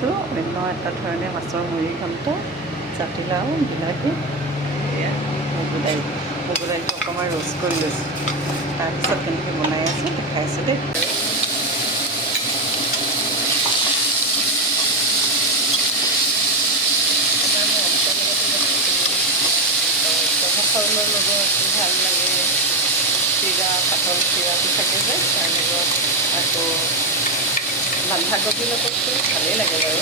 আছোঁ অন্য এটা ধৰণে মাছৰ মুড়ি ঘণ্ট, জাতিলাও, বিলাহী, এয়া মগু দাইলটো অকণমান ৰ'ষ্ট কৰি লৈছোঁ। তাৰপিছত কেনেকৈ বনাই আছোঁ দেখাইছোঁ দেই। চাউলৰ লগত ভাল লাগে, চিৰা পাতল চিৰাটো থাকে যে তাৰ লগত আকৌ বন্ধাকবিৰ লগততো ভালেই লাগে বাৰু।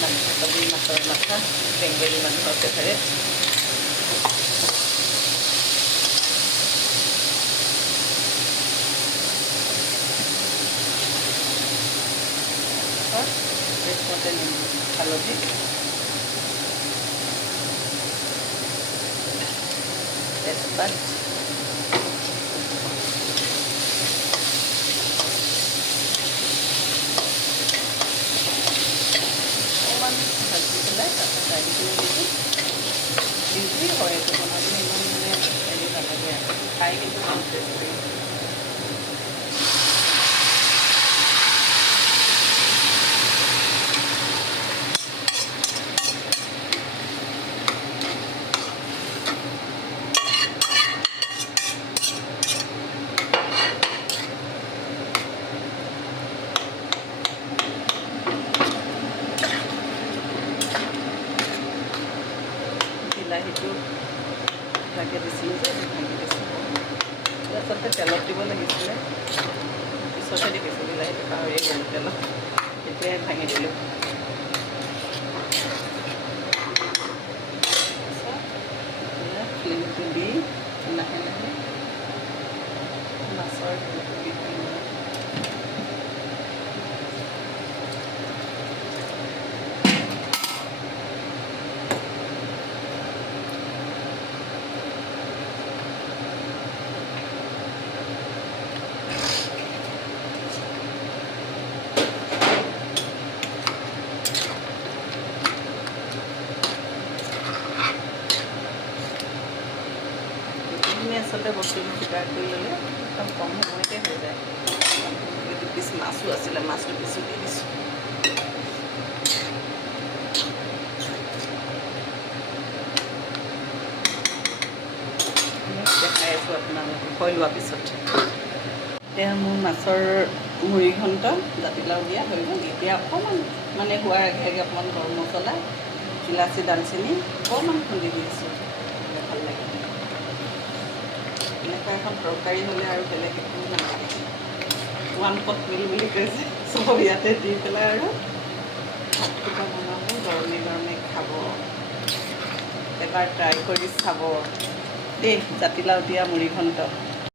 বন্ধাকবি, মাছৰ মাথা, বেংগলী মানুহৰ ফেভাৰেট। বেচমতে নেমু, হালধি, তেজপাত, অকণমান ভাজি পেলাই তাৰপৰা দাইলখিনি দিছোঁ। ইজি হয় এইটো বনাবলৈ, ইমান মানে হেৰি নালাগে আৰু খাই কিন্তু বহুত টেষ্টি। বিলাহীটো ভাগে দিছিলোঁ যে ভাঙি দিছোঁ। আচলতে তেলত দিব লাগিছিলে, পিছতহে দেখিছোঁ বিলাহীটো পাহৰিয়ে গ'লোঁ তেলত, এতিয়াই ভাঙি দিলোঁ। ফ্লেমটো দি লাহে লাহে মাছৰ জোলটো দি দিলোঁ। আচলতে বস্তুটো যোগাৰ কৰি ল'লে একদম কম সময়তে হৈ যায়। দুপিচ মাছো আছিলে, মাছ দুপিচো দি দিছোঁ। দেখাই আছোঁ আপোনালোকক হৈ লোৱাৰ পিছত। এতিয়া মোৰ মাছৰ মুড়ি ঘণ্ট জাতিলাও দিয়া হৈ গ'ল। এতিয়া অকণমান মানে হোৱাৰ আগে আগে অকণমান গৰম মছলা, ইলাচি, দালচেনি অকণমান খুন্দি দিছোঁ, ভাল লাগে। এনেকুৱা এখন তৰকাৰী হ'লে আৰু বেলেগ একো নালাগে। ওৱান পট মিল বুলি কৈছে, চব ইয়াতে দি পেলাই আৰু ভাতকেইটা বনাব, গৰমে গৰমে খাব। এবাৰ ট্ৰাই কৰি চাব দেই, জাতিলাও দিয়া মুড়ি ঘণ্ট।